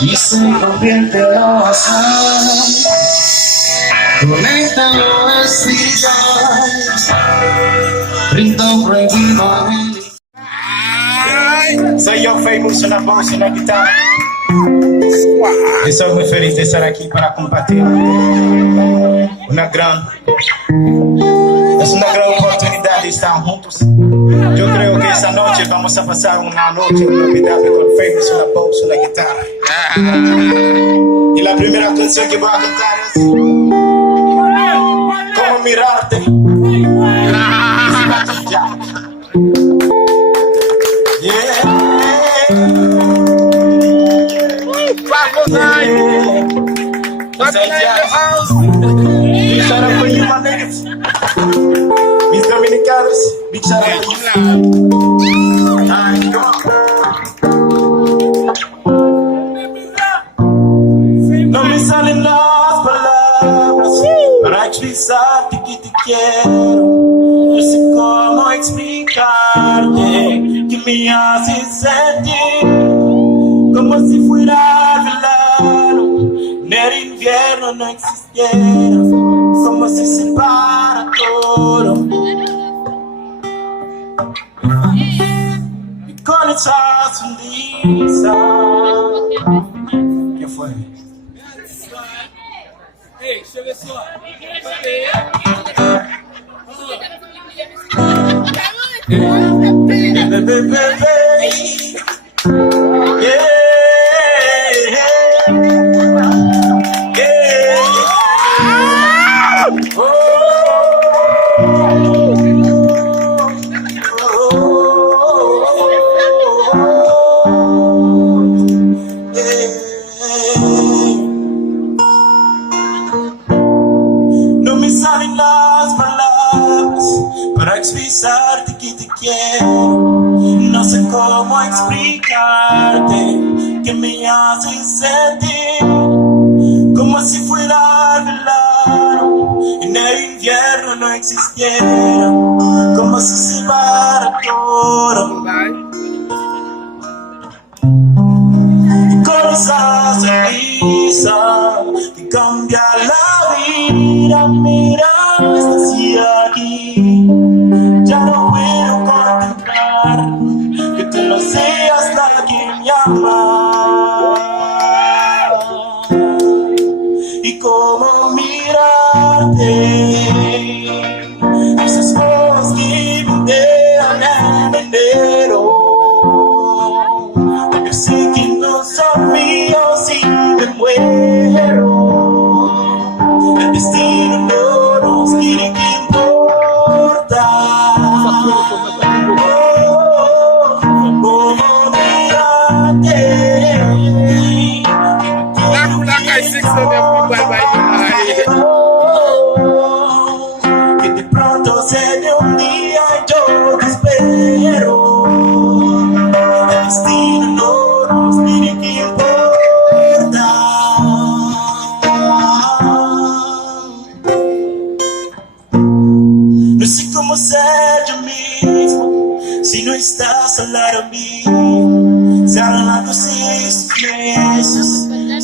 Dicen conviértelos conéctalo a estrellas, ritmo prohibido. Soy yo, Famous, en la voz y la guitarra. Estoy muy feliz de estar aquí para compartir es una gran oportunidad de estar juntos. Yo creo que esta noche vamos a pasar una noche inolvidable con Famous, en la voz y la guitarra. Y la primera canción que voy a cantar es Cómo mirarte. Big shout out for you, my niggas. Mis dominicanos, big shout out for you. Alright, come on. No me salen las palabras para expresarte que te quiero. No sé cómo explicarte que me haces sentir como si fuera verano. En el invierno no existiera, como se separa todo. Y con esa sonrisa. ¿Qué fue? Hey, chega só. No me salen las palabras para expresarte que te quiero. No sé cómo explicarte que me haces sentir como si fuera verano. En el invierno no existiera, como si se separa todo. Y con esa sonrisa que cambia la vida, mira, estás aquí. Ya no puedo contemplar que tú no seas la que me ama. Y cómo mirarte, esos ojos que me dejan en enero, porque sé que no son míos y me muero. El destino no nos quiere, que importa. Cómo mirarte. Que de pronto se dé un día y yo te espero. El destino no nos quiere, que importa. No sé cómo ser yo mismo si no estás al lado mío. Se harán largos estos meses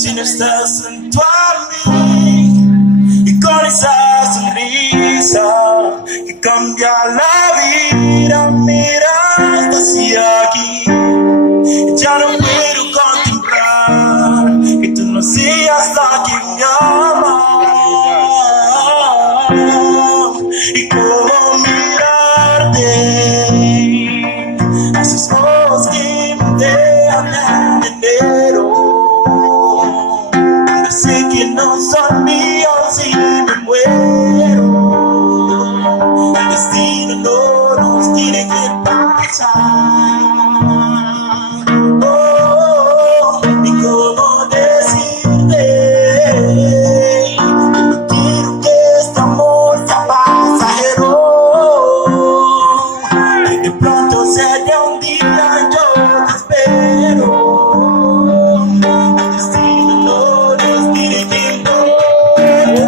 si no estás junto a mí. Y con esa sonrisa que cambia la vida, mira, estás aquí. Ya no puedo contemplar que tú no seas la que me ama. Y cómo mirarte, esos ojos que me dejan en enero, donde sé que no son míos y me muero. El destino no nos tiene que pasar. Y cómo decirte que no quiero que este amor sea pasajero. Y de pronto sería un día yo te espero. El destino no nos tiene que importar.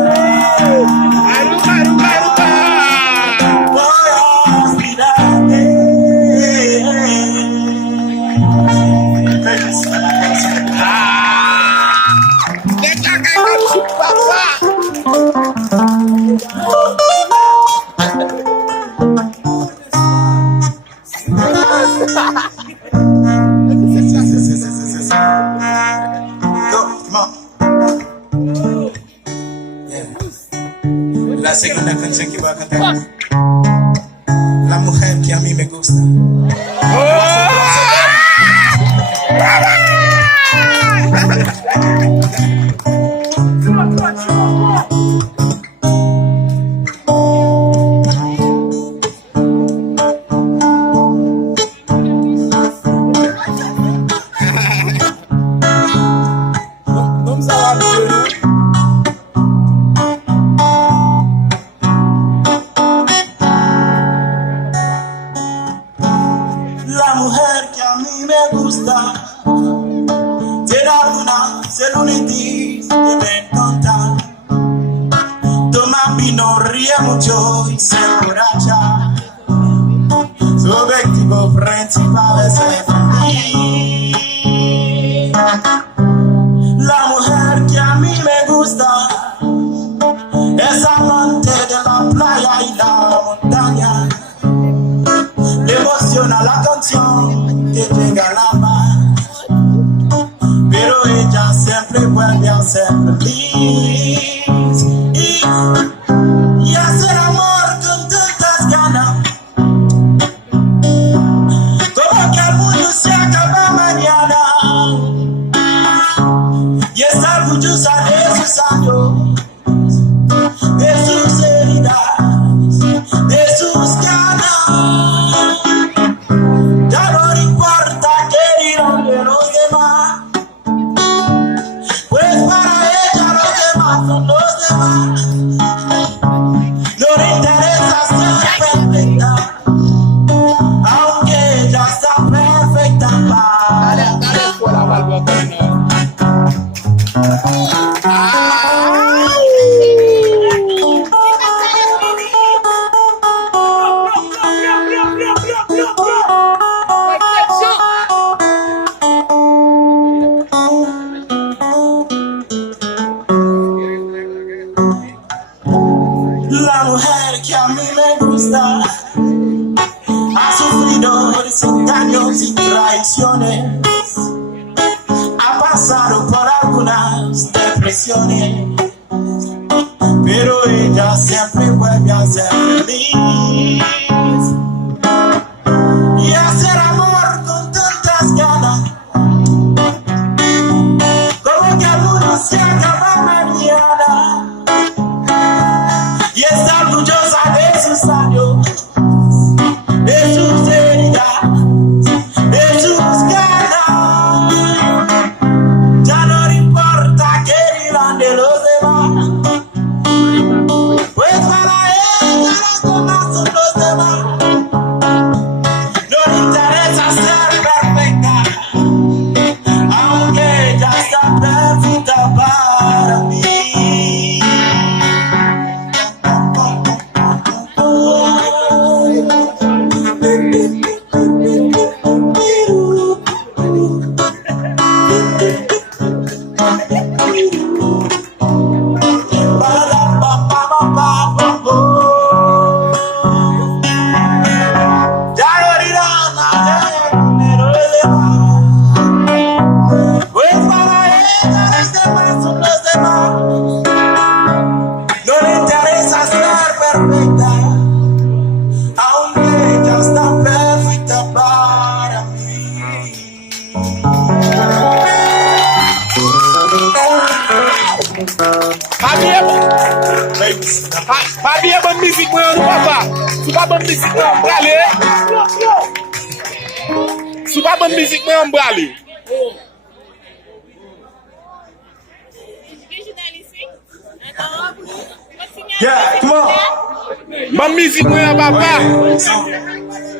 La segunda canción que voy a cantar, la mujer que a mí me gusta. La mujer que a mí me gusta tiene alguna celulitis que me contar. Toma vino, ríe mucho y se emborracha. Su objetivo principal es ser feliz. La mujer que a mí me gusta es amante de la playa y la montaña. Le emociona la canción que llega a la mar, pero ella siempre vuelve a ser feliz y hacer amor con tantas ganas, como que el mundo se acaba mañana, y está orgullosa de sus años, de sus heridas, de sus ganas. Ya no le importa qué dirán de los demás, pues para ella los demás son los demás. No le interesa ser perfecta, aunque ella está perfecta para Dale escuela, Barboquino. la mujer que a mí me gusta. Ha sufrido desengaños y traiciones, ha pasado por algunas depresiones, pero ella siempre vuelve a ser feliz y hacer amor con tantas ganas, como que el mundo se acaba mañana, y está orgullosa de sus años, de sus heridas, de sus ganas. Ya no le importa qué dirán de los demás, pues para ella los demás son los demás. No le interesa ser perfecta, aunque ella está perfecta para mí. Pues para ella los demás son los demás. No le interesa ser perfecta, aunque ella está perfecta para mí. Papi, bonne musique, moi, on papa. C'est pas bonne musique, moi, on brale. C'est pas bonne musique, moi, on brale. Yeah, come on. Bonne musique, moi, papa.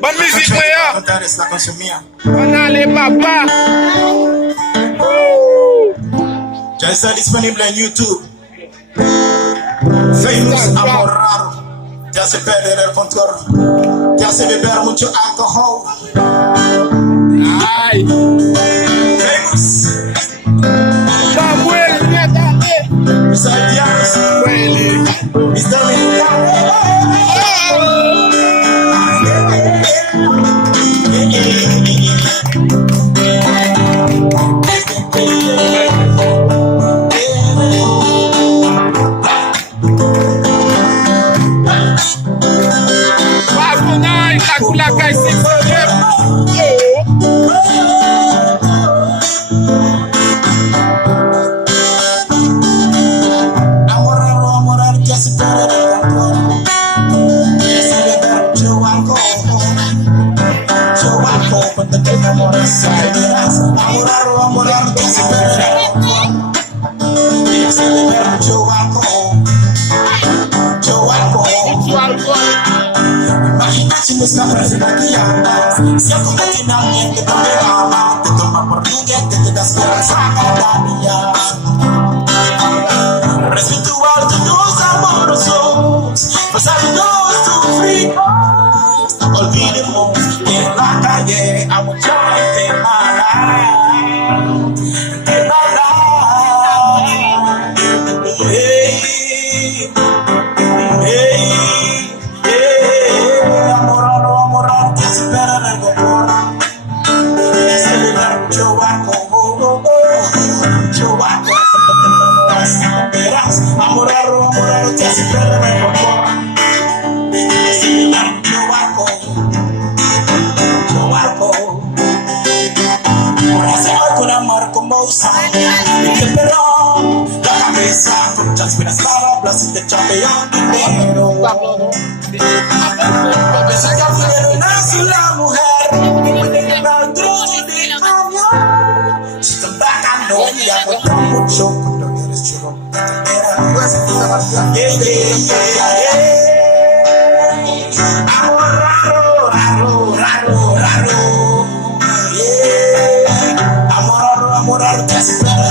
Bonne musique, moi. Cantar esta canción mía. On allez, papa. Ya está disponible en YouTube. Famous, amor raro, te hace perder el control, te hace beber mucho alcohol. Ay. Famous, Samuel, métale. Mr. Wabunay, Kakulakay, Sipolem. Imagínate esta persona que llamas. Si algún día tiene alguien que no te ama, te toma por niña, que te da esperanza cada día. Residual de los amorosos, pasarnos sufrimos. Olvidemos que en la calle hay mucha gente mala. Que mala. Amor, que espera en el confort. Celebrar mucho barco, verás, amor, que espera en el confort. Celebrar mucho barco. Por eso voy con amor como usar. El pelón, la cabeza con chaspiras para placer de champion dinero. Esa camionera nace la mujer, puede llevar trozo de camión. Si te bajan, no me aguanta mucho, cuando eres chulo, amor raro, amor raro, que se espera,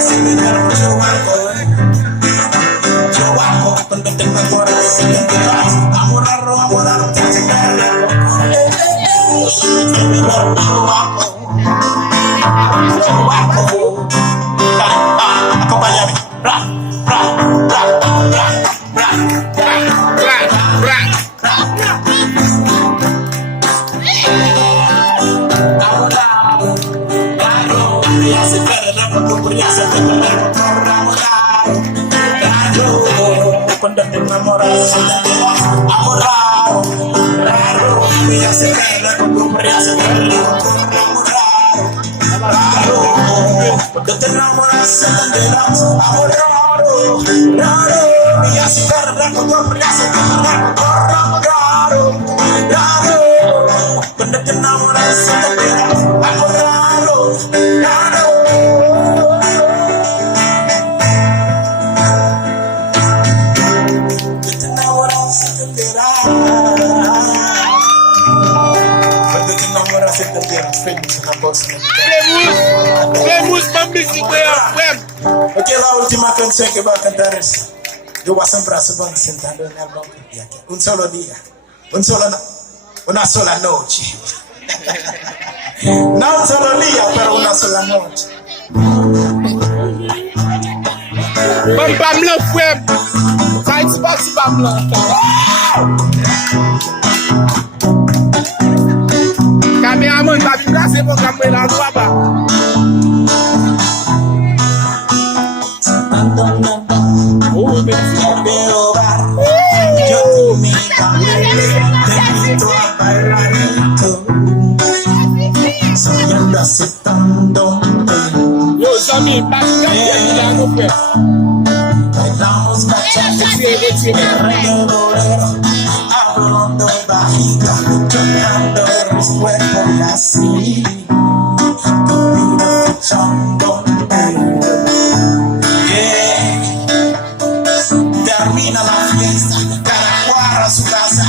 se me da mucho barco, cuando te enamoras, si te quedas, amor raro, que se espera, se me da mucho barco, acompáñame, ra. Cuando te enamoras, amor raro, ella se pega cuando se cuando te enamoras, se entenderás, amor raro, ella se pega cuando se cuando te enamoras, se entenderás, amor raro. Vemos ma musique, wem. Ok, la última canción que voy a cantar es yo voy a sembrar su banda sentado en el banco de aquí. Un solo día, una sola noche. No un solo día, pero una sola noche. Bam le wem. Fight bam le. Cameraman va vi placer mon caméra là-bas. Oh, merci. Yo te invito a bailarito. Soñando aceptando. Yo, Zami, pas là no frère. Bailamos bachata, reggae bolero, hablando bajito, tocando el cuerpo y así, tu vida echando termina la fiesta, cada cual a su casa,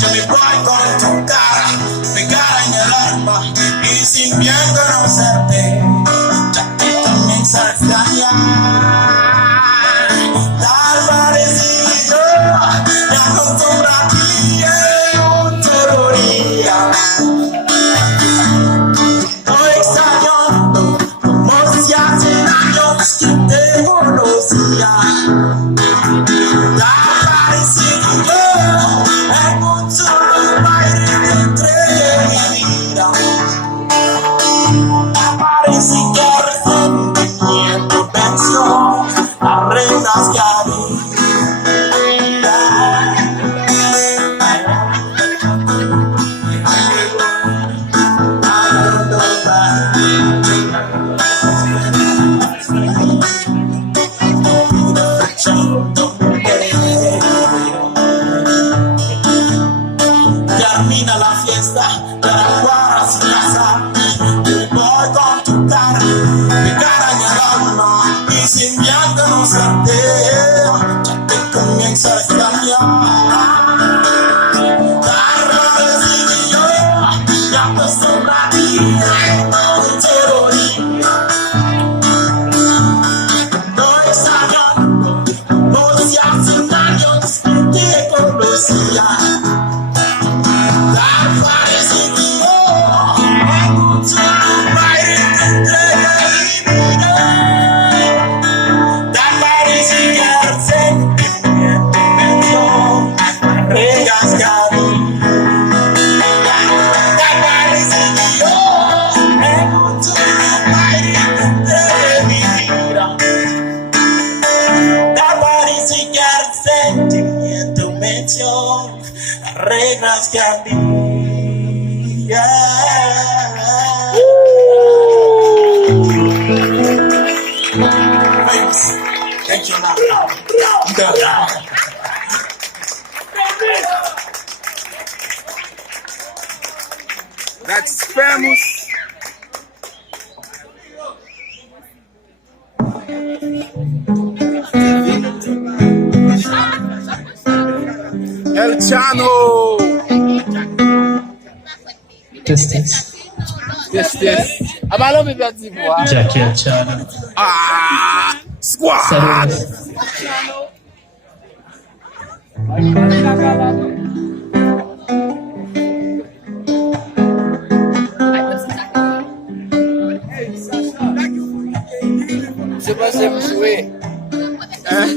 yo me voy con tu cara, pegada en el alma, y sin bien conocerte, ya que también sabes dañar. Tal parecido, me acostumbro aquí en un conocerte ya te comienza a extrañar. Carla decidió ya pasó la vida no teoría. No extrañando, no se hacen años que conocía. Carla decidió escuchar un baile entre ella y mira. Reglas que a mí thank you, man. That's famous. El Chano. Test. Abalo mi petit bois. Jackie El Chano. Ah, squad. Salut. C'est pas ça, jouer. Hein?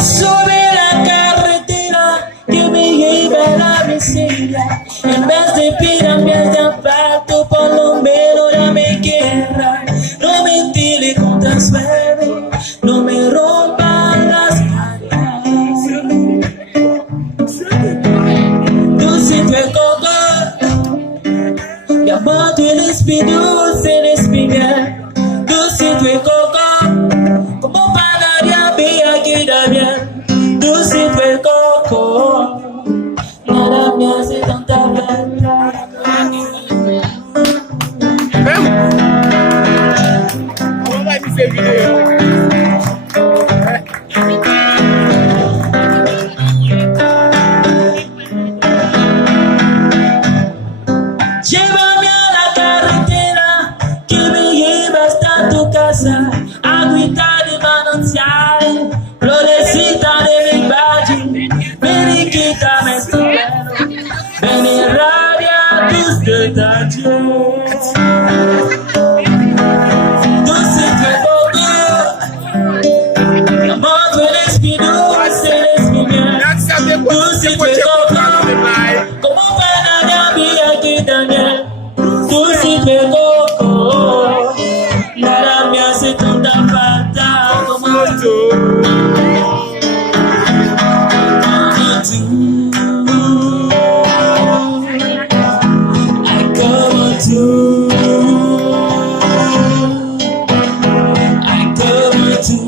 Sobre la carretera que me lleva a la miseria, en vez de pirámides de asfalto, por lo menos dame guerra. No me tire contra el suelo, no me rompan las cadenas. Dulce coco, mi amor, tú eres mi dulce, eres mi miel. Dulce coco, como panadería mía queda bien. Dulce coco, nada me hace tanta falta. Vamos lá esse vídeo. Llévame a la carretera que me lleva hasta tu casa, agüita de manantial, florecita de mi valle, ven y quítame tu pelo, ven y rabia tus detalles. Dulce coco, amor, tú eres mi dulce, eres mi miel. Dulce coco, como panadería mía aquí también. Dulce coco, nada me hace tanta falta como tú. Ay, como tú. Ay, como tú.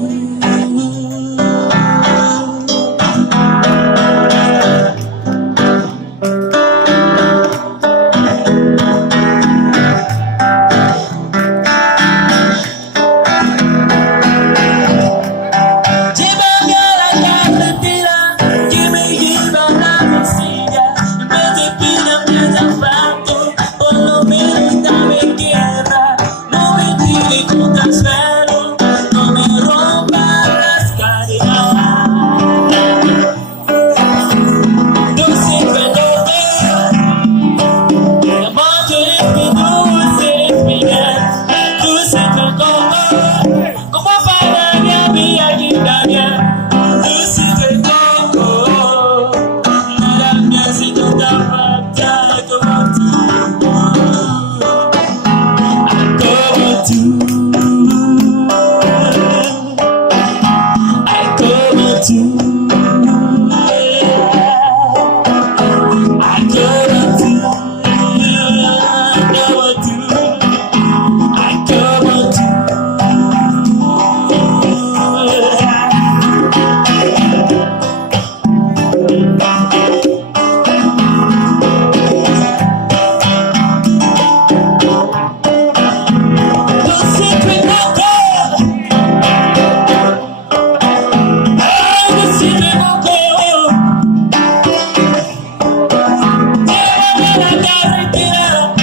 carretera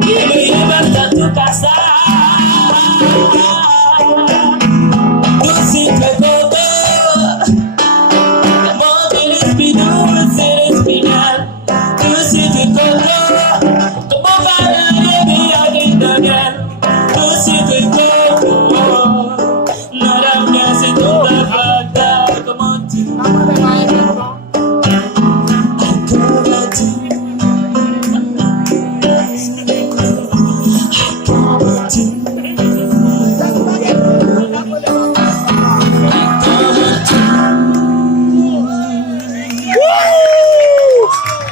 que me lleva hasta tu casa. Dulce coco, amor que dulce respirar. Dulce coco, como para mi agitación. Dulce coco, nada me hace toda falta como tú.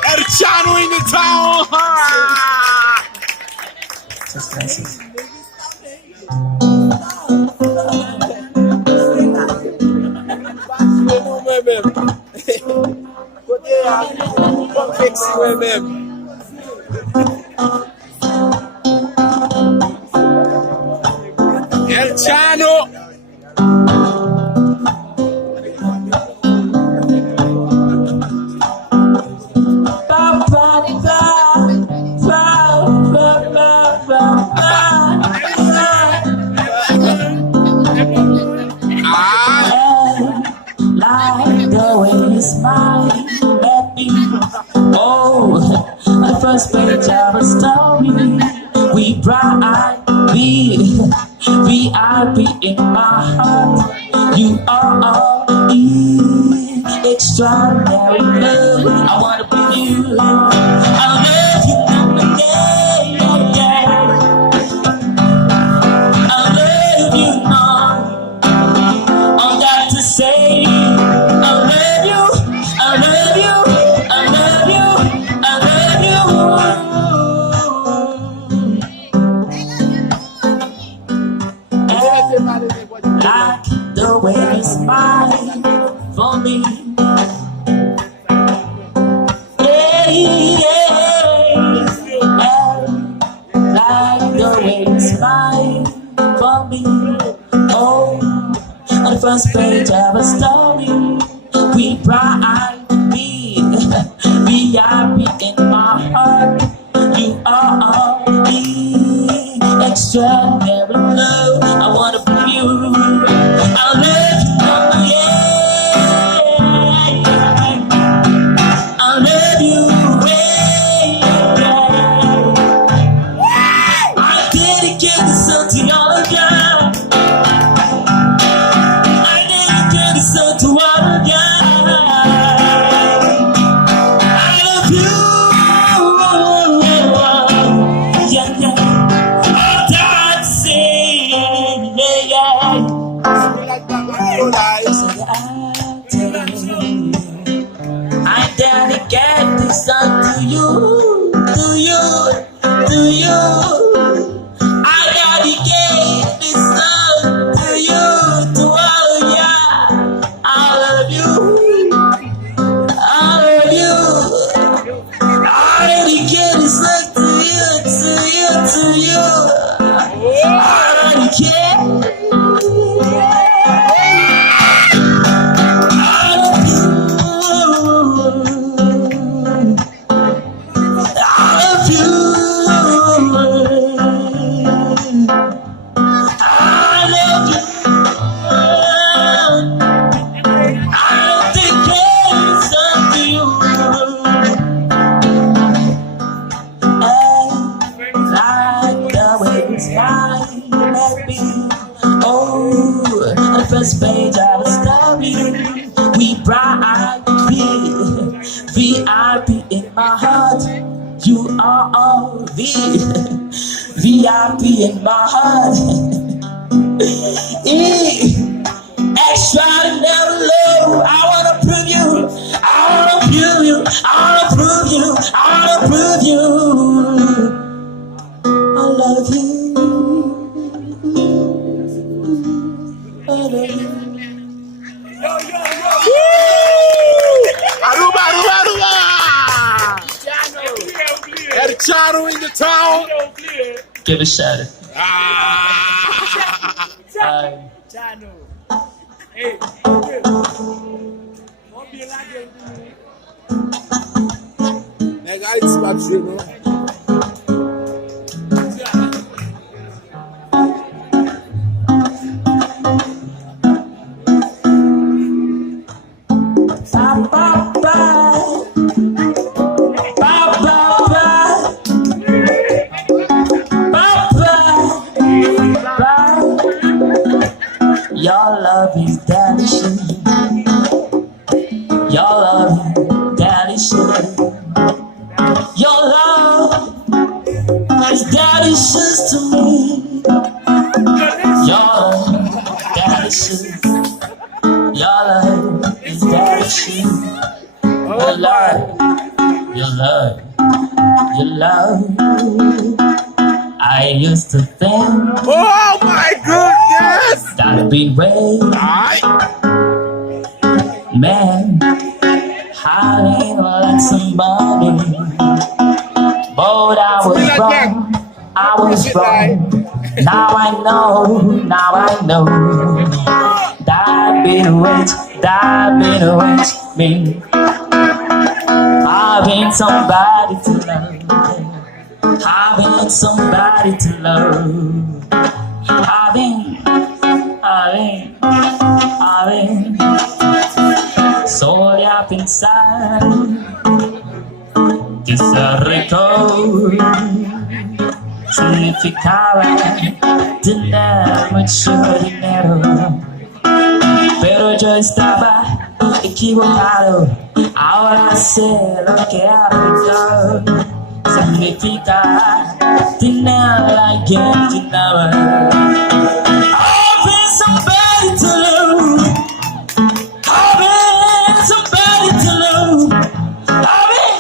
El Chano in the town. El Chano. Like the way you smile at me. Oh, the first page of a story. We bright, VIP in my heart. You are all extraordinary love. I wanna be you. I love you every day. I love you more. All got to say, I love you, I love you, I love you, I love you. Like the way you smile for me. Yeah, yeah, yeah. Like the way you smile for me. Oh, on the first page of a story, we bright, VIP in my heart. You are all the extraordinary love. I wanna be you. I love you, yeah. I love you, yeah. I dedicate this song to all of you. I dedicate this song to all of you. I love you, yeah, yeah. I died to say, yeah, yeah. I dedicate this song to you, to you, to you. I dedicate this song to you, to all of ya. I love you, I love you. I dedicate this song to you, to you, to you. I dedicate. First page of a story. We bright, VIP in my heart. You are all VIP in my heart. Extraordinary love. I wanna prove you. I wanna prove you. I wanna prove you. I wanna prove you. I love you. Aruba, Aruba, Aruba. El Chano in the town. Give a shout. Chano. Hey, don't be like about shit, man. Your love is delicious. Your love is delicious. Your love is delicious to me. Your love delicious. Your love is delicious. Your love, your love, your love. I used to think Oh my goodness! that'd be way, Alright. man. Hiding like somebody, but I was wrong. I was wrong. Now I know. That been wait me. Having somebody to love. Having somebody to love. Having. Solo a pensar que ese record significaba tener mucho dinero, pero yo estaba equivocado. Ahora sé lo que aprendió. Significa tener alguien que nada. Having somebody to love. Having somebody to love. Having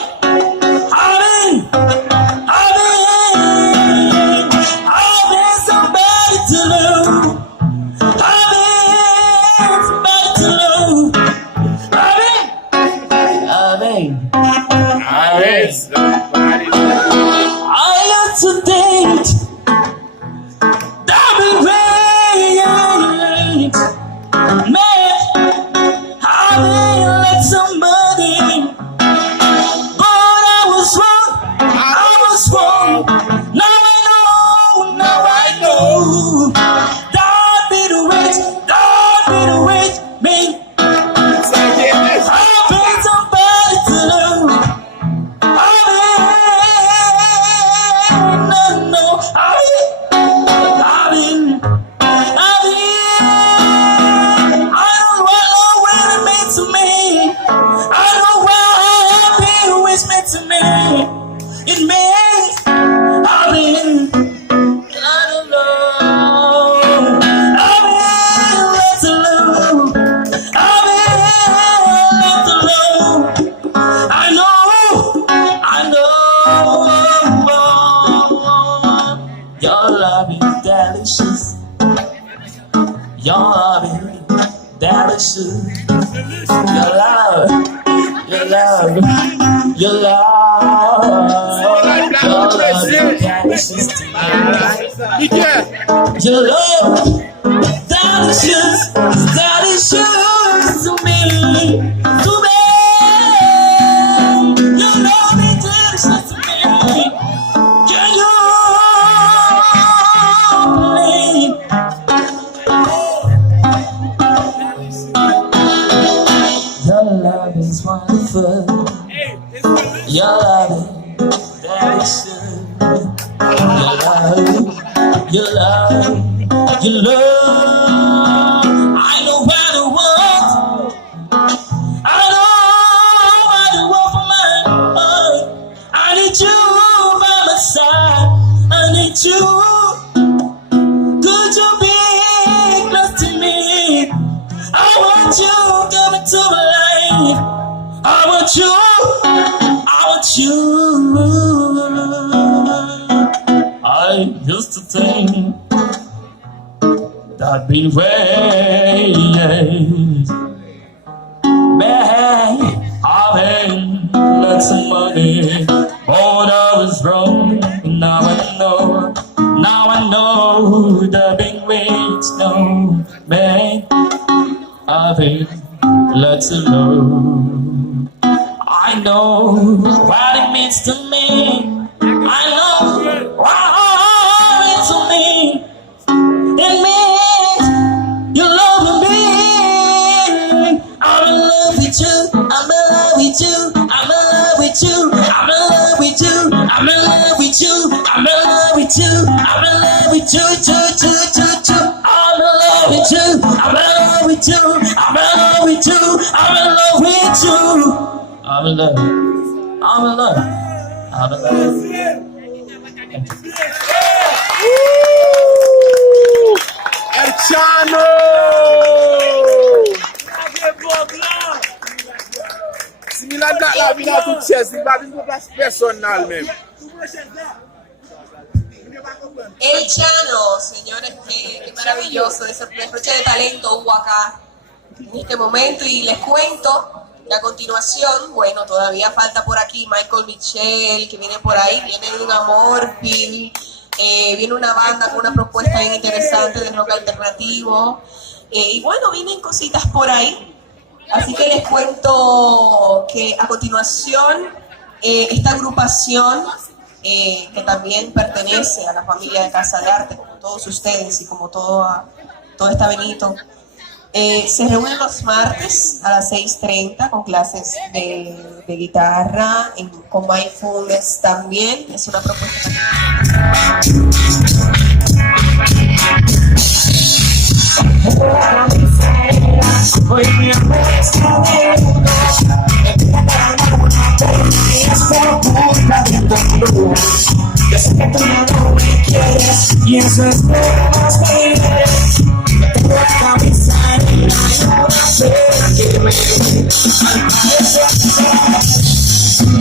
somebody to love. Having somebody to love. I used to date. That be great. Man, having like somebody. But I was wrong. Now I know. Don't be the wait, me. Having somebody to love. It means I don't know. Let's alone. Left alone. I know. Your love is delicious. Your love is delicious. Your love is delicious to me. Your love delicious to me. Your love is delicious to me. Can you believe? Your love is wonderful. Your love is delicious. Your love. I know where to walk. I know where to walk for mine. I need you by my side. I need you. Could you be close to me? I want you coming to my life. I want you. I used to think that'd be ways. Man, having lots of money, but I was wrong. Now I know the big ways. No, man, having lots of love. I know what it means to me. in love. I'm in love. I'm in love. El Chano! Si mi la dat la vin a tout chè, si ba vin pou plas personal men. El Chano, señores, qué maravilloso, ese derroche de talento hubo acá en este momento. Y les cuento que a continuación, bueno, todavía falta por aquí Michael Michel, que viene por ahí, viene de un amor, Phil, viene una banda con una propuesta bien interesante de rock alternativo, y bueno, vienen cositas por ahí. Así que les cuento que a continuación esta agrupación que también pertenece a la familia de Casa de Arte, como todos ustedes y como todo está Benito, se reúnen los martes a las 6:30 con clases de guitarra, con mindfulness también. Es una propuesta. Hoy mi amor está desnudo, es por culpa de tu amor. Yo sé que tú no me quieres y eso es lo más que tengo la cabeza en la llora, que me al parecer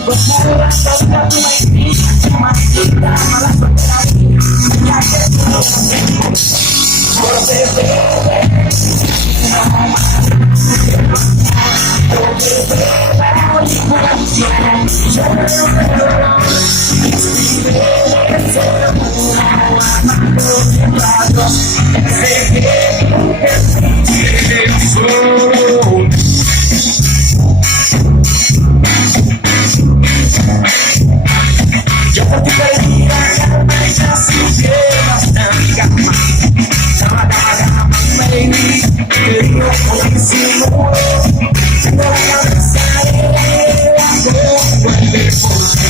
como la sombra tú me invitas, maldita mala suerte ya que tú no por beber. Yo por ti perdí la calma y casi quedas tan gama. Baby, te digo buenísimo. Tengo la cabeza elevada como el deporte.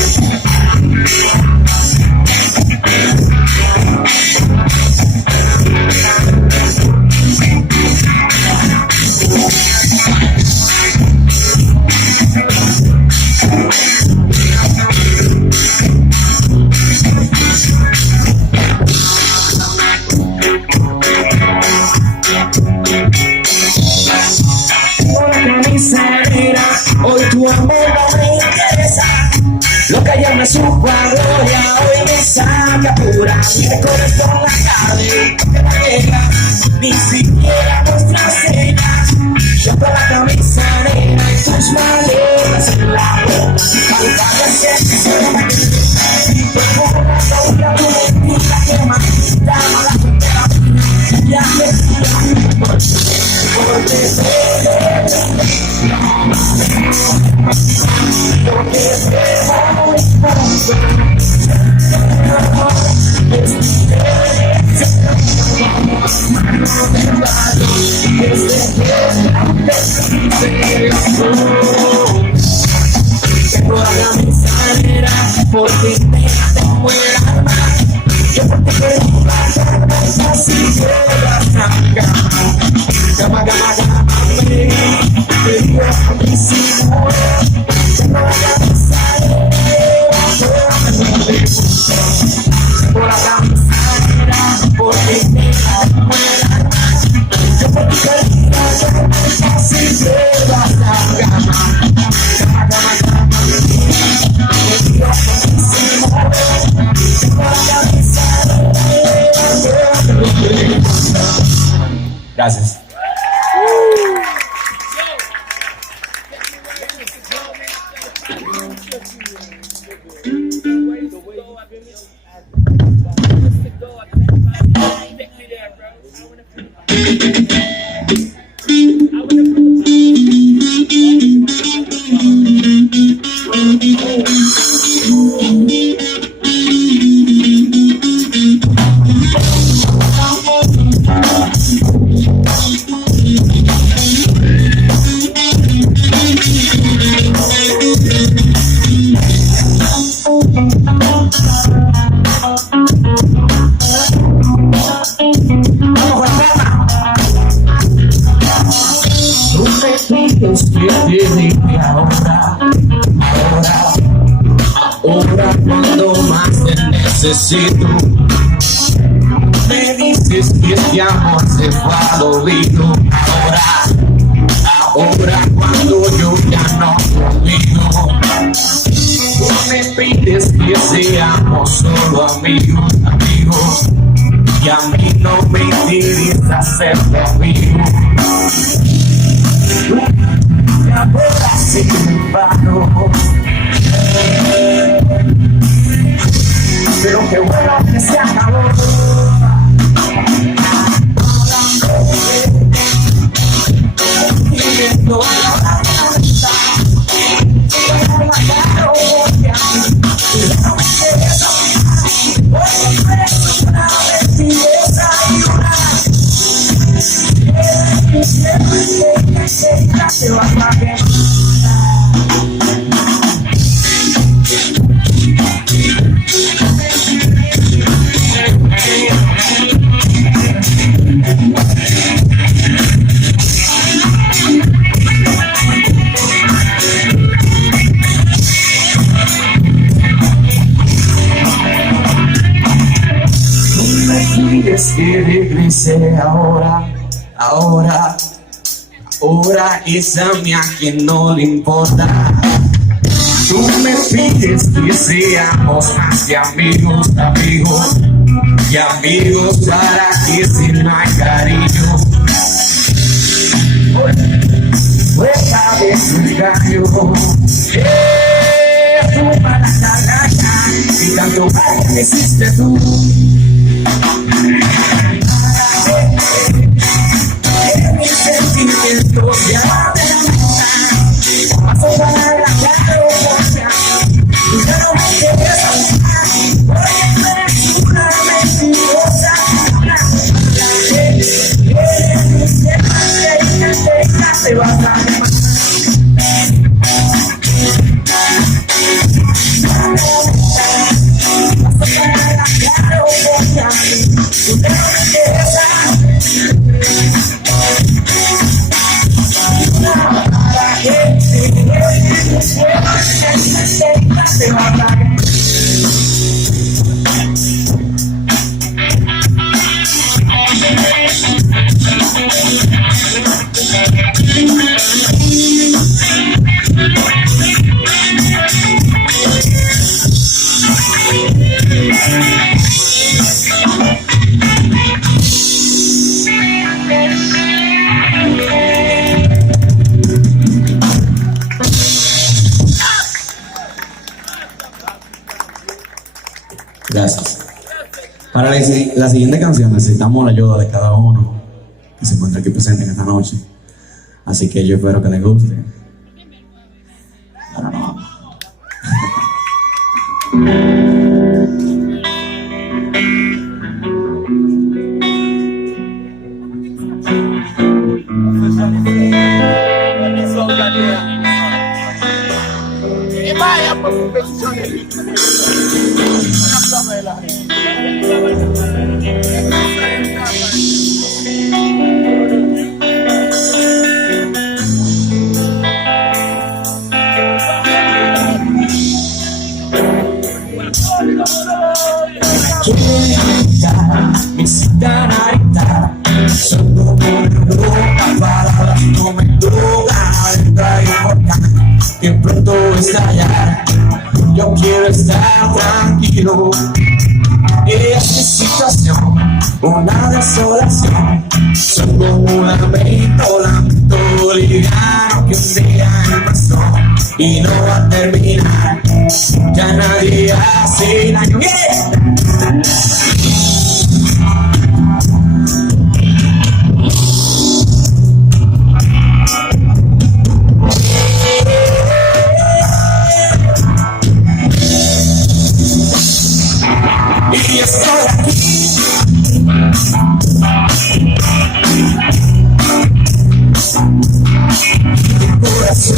Hoy tu amor no me interesa, lo que ayer me supo a gloria, hoy me saca pura. Mi corazón por la tarde, que me llega, ni siquiera nuestras cenas. Yo con la camisa negra y tus maletas en la boca, falta de sexo. Y te pongo la novia, tu mentira que maldita mala frontera. Ya me juro por tengo la misalera porque te tengo el alma. Yo por ti quiero la así que la gama, baby, te digo buenísimo. Tengo la misalera por la misalera porque te tengo el alma. Yo por ti quiero la así que la gama. Gracias. Thank you. ahora cuando más te necesito. Me dices que este amor se fue al olvido. Ahora cuando yo ya no conmigo, tú me pides que seamos solo amigos, y a mí no me interesa ser tu amigo. Y ahora sí me paro, pero qué bueno que se acabó. Que regrese ahora es a mí a quien no le importa. Tú me pides que seamos más que amigos, y amigos para que si no hay cariño. Fuera de su engaño, es tu mala caraca, y tanto mal que me hiciste tú. Mis sentimientos ya paso para la cara, y ya no me quieres porque tú eres una mentirosa. Eres mi siempre te vas a llamar. Gracias. Para la siguiente canción necesitamos la ayuda de cada uno que se encuentra aquí presente en esta noche. Así que yo espero que les guste. Ahora no vamos. Mi citarita, solo con pocas palabras no me tocan, que pronto estallar. Yo quiero estar tranquilo. Esta situación, una desolación, son como un lamento liviano que un día empezó y no va a terminar. Ya nadie hace daño. Y estoy aquí, mi corazón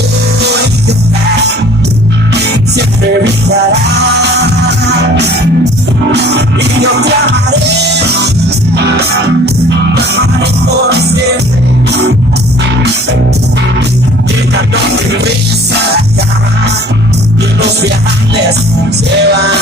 siempre brillará, y yo te amaré por siempre. Llegando mi risa a la cama, y los viajantes se se va.